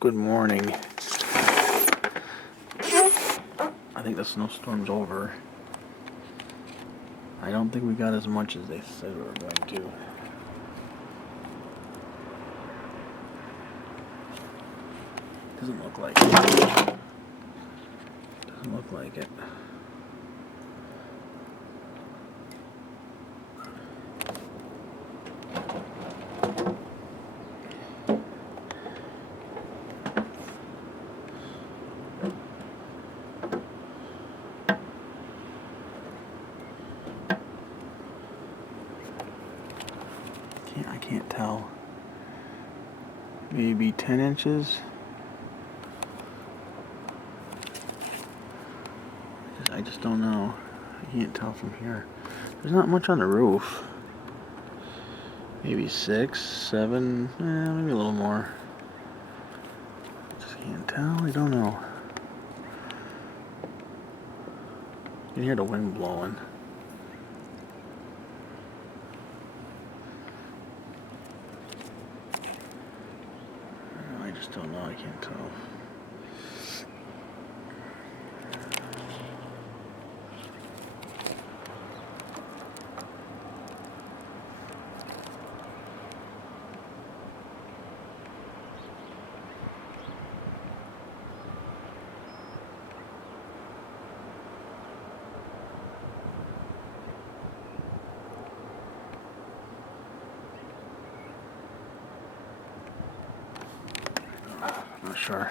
Good morning. I think the snowstorm's over. I don't think we got as much as they said we were going to. Doesn't look like it. Doesn't look like it. I can't tell. Maybe 10 inches. I just don't know. I can't tell from here. There's not much on the roof. Maybe 6, 7, maybe a little more. I just can't tell. I don't know. You can hear the wind blowing. I just don't know. I can't tell. Not sure.